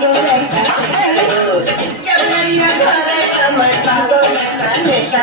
পাগল আমার পাগল নেশা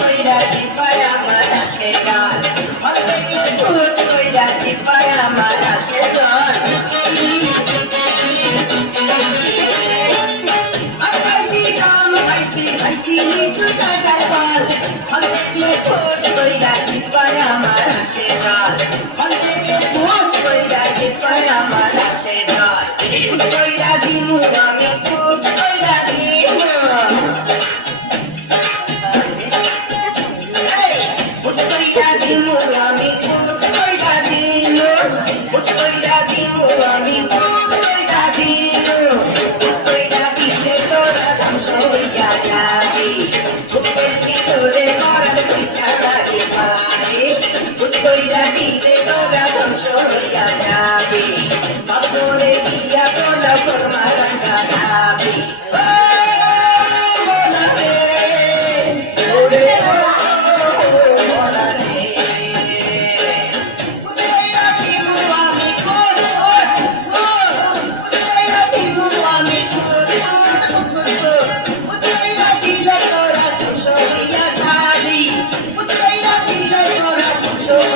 কইরা চিপায় আমার আসে জল অল্পে কিছু কইরা চিপায় আমার আসে জল নিচু টাকার বল অল্পে কিছু কইরা চিপায় আমার আসে জল অল্পে পারে উত্তরীরা দিলে তোরা ধ্বংস হইয়া যাবে